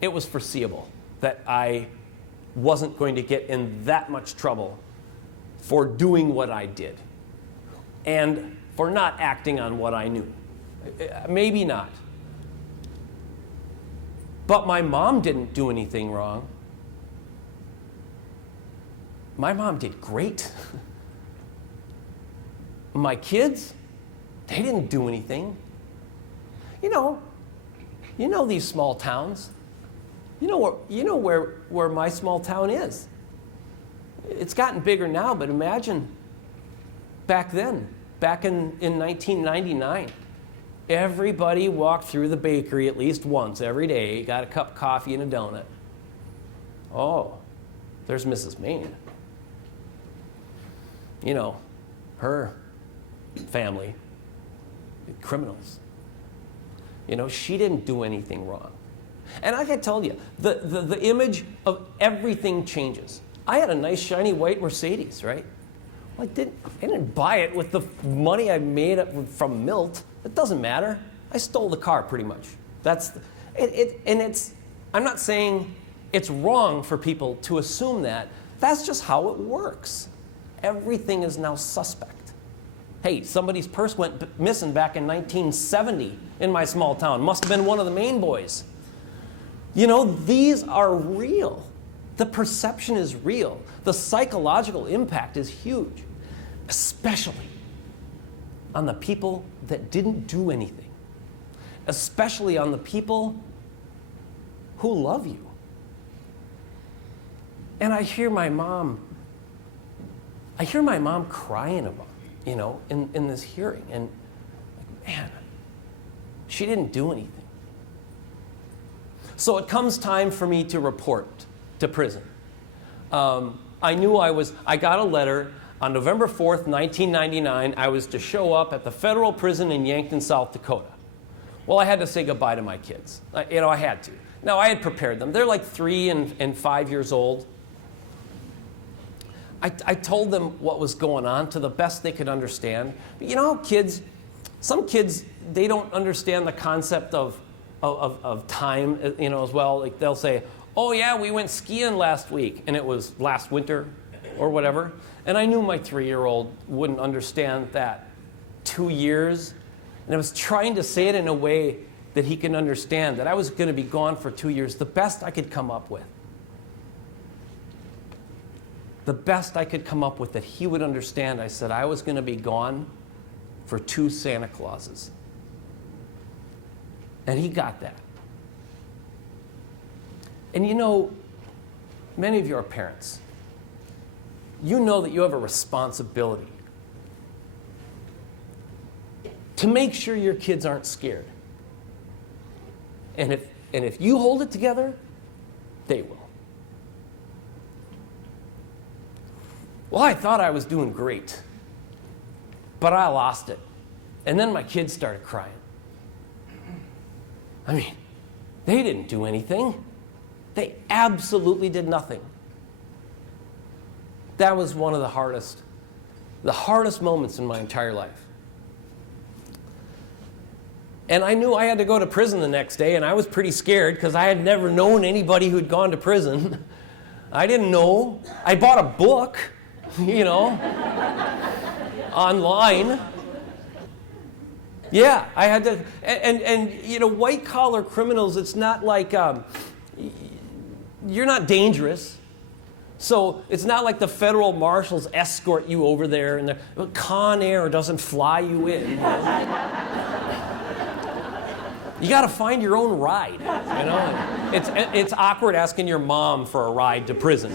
it was foreseeable that I wasn't going to get in that much trouble for doing what I did and for not acting on what I knew. Maybe not. But my mom didn't do anything wrong. My mom did great. My kids, they didn't do anything. You know these small towns. You know where my small town is. It's gotten bigger now, but imagine back then, back in 1999, everybody walked through the bakery at least once every day, got a cup of coffee and a donut. Oh, there's Mrs. Mayne. You know, her family, criminals. You know, she didn't do anything wrong. And like I told you, the image of everything changes. I had a nice, shiny white Mercedes, right? Well, I didn't buy it with the money I made from Milt. It doesn't matter. I stole the car, pretty much. I'm not saying it's wrong for people to assume that. That's just how it works. Everything is now suspect. Hey, somebody's purse went missing back in 1970 in my small town. Must have been one of the Mayne boys. You know, these are real. The perception is real. The psychological impact is huge, especially on the people that didn't do anything, especially on the people who love you. And I hear my mom crying about, in this hearing, and man, she didn't do anything. So it comes time for me to report to prison. I got a letter on November 4th, 1999. I was to show up at the federal prison in Yankton, South Dakota. Well, I had to say goodbye to my kids. I had to. Now, I had prepared them. They're like 3 and 5 years old. I told them what was going on to the best they could understand. But you know how some kids, they don't understand the concept of time, as well. Like they'll say, oh yeah, we went skiing last week, and it was last winter or whatever. And I knew my 3-year-old wouldn't understand that 2 years. And I was trying to say it in a way that he can understand, that I was going to be gone for 2 years, the best I could come up with. The best I could come up with that he would understand. I said I was going to be gone for 2 Santa Clauses. And he got that. And many of you are parents. You know that you have a responsibility to make sure your kids aren't scared. And if you hold it together, they will. Well, I thought I was doing great, but I lost it. And then my kids started crying. I mean, they didn't do anything. They absolutely did nothing. That was one of the hardest moments in my entire life. And I knew I had to go to prison the next day, and I was pretty scared because I had never known anybody who'd gone to prison. I didn't know. I bought a book, online. Yeah, I had to, and white-collar criminals, it's not like, you're not dangerous. So it's not like the federal marshals escort you over there and Con Air doesn't fly you in. You got to find your own ride, It's awkward asking your mom for a ride to prison,